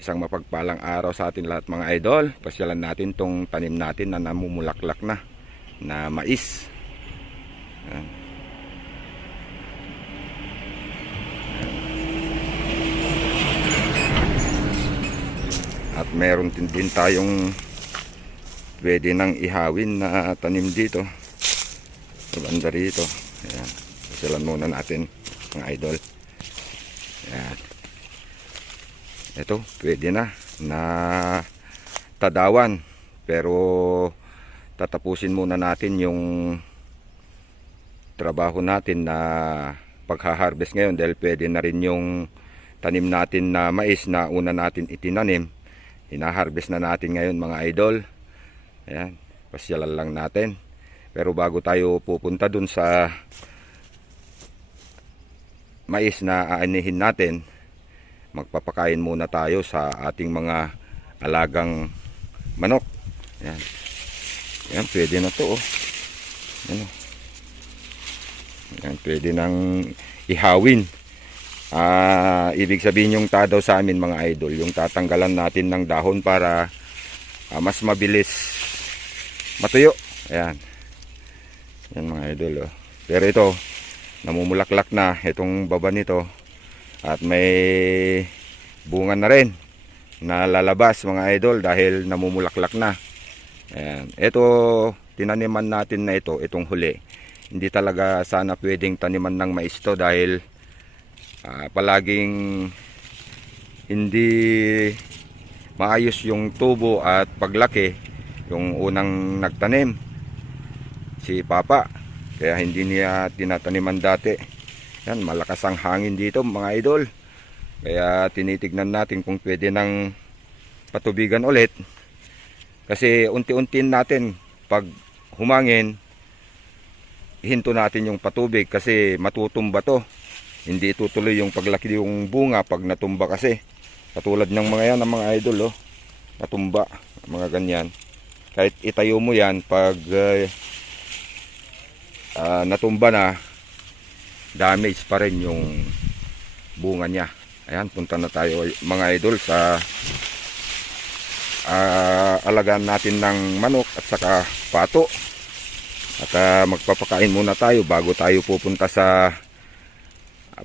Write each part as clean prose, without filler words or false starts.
Isang mapagpalang araw sa atin lahat mga idol. Pasyalan natin tong tanim natin na namumulaklak na mais. Ayan. At meron din tayong pwede nang ihawin na tanim dito. Sa banda rito. Ayan. Pasyalan muna natin mga idol. Ayan. Ito, pwede na tadawan. Pero tatapusin muna natin yung trabaho natin na pagha-harvest ngayon dahil pwede na rin yung tanim natin na mais na una natin itinanim. Hina-harvest na natin ngayon mga idol. Ayan, pasyalan lang natin. Pero bago tayo pupunta dun sa mais na aanihin natin, magpapakain muna tayo sa ating mga alagang manok. Ayan. Ayan, pwede na to oh. Ayan, ayan, pwede nang ihawin. Ibig sabihin yung tadaw sa amin mga idol, yung tatanggalan natin ng dahon para mas mabilis matuyo. Ayan. Ayan mga idol oh. Pero ito, namumulaklak na itong baba nito. At may bunga na rin na lalabas mga idol dahil namumulaklak na. Ayan. Ito, tinaniman natin na itong huli. Hindi talaga sana pwedeng taniman ng mais to dahil palaging hindi maayos yung tubo at paglaki. Yung unang nagtanim, si Papa. Kaya hindi niya tinataniman dati. Yan, malakas ang hangin dito mga idol. Kaya tinitignan natin kung pwede nang patubigan ulit. Kasi unti-untiin natin pag humangin, hinto natin yung patubig kasi matutumba to. Hindi itutuloy yung paglaki yung bunga pag natumba kasi. Katulad ng mga yan, ng mga idol, oh, natumba, mga ganyan. Kahit itayo mo yan, pag natumba na, damage pa rin yung bunga niya. Ayan, punta na tayo mga idol sa alagaan natin ng manok at saka pato. At magpapakain muna tayo bago tayo pupunta sa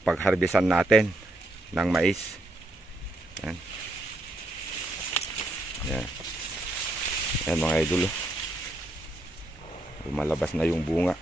pagharbisan natin ng mais. Ayan. Ayan. Ayan mga idol, lumalabas na yung bunga.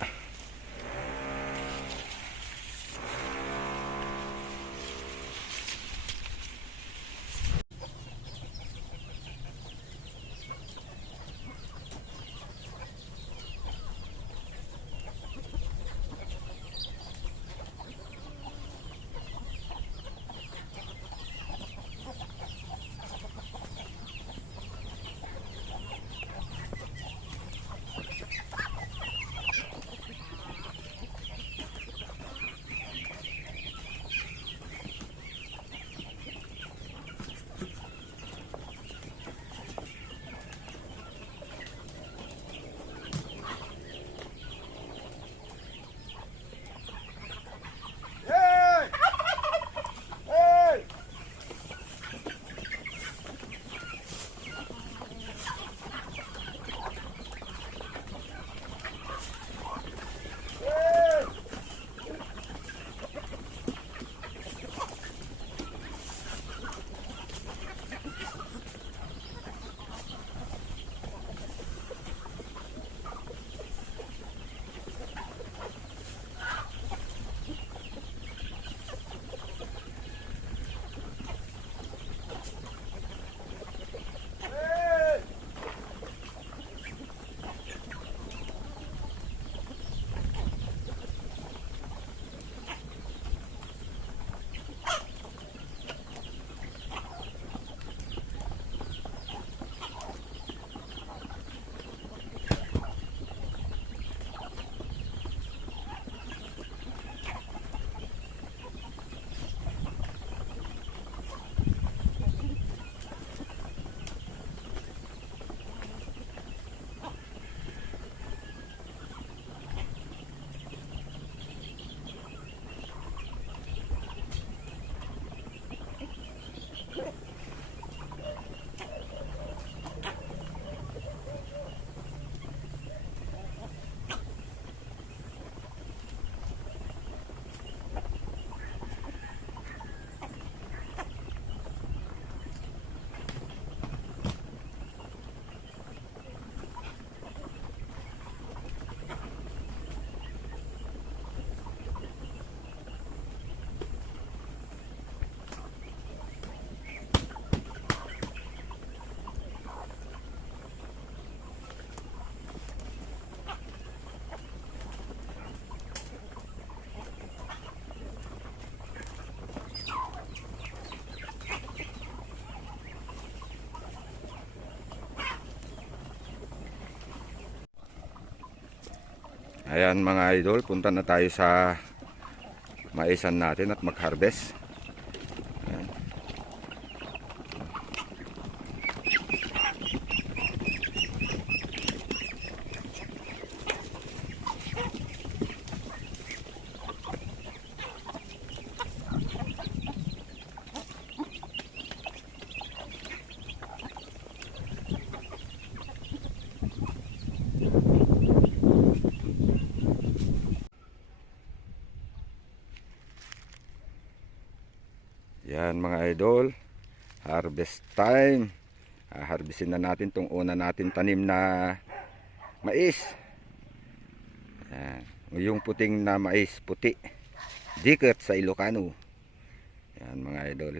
Ayan mga idol, punta na tayo sa maisan natin at mag-harvest. Ayan. Yan mga idol, harvest time. Harvestin na natin tong una natin tanim na mais. Yan. Yung puting na mais, puti. Diket sa Ilocano. Yan mga idol.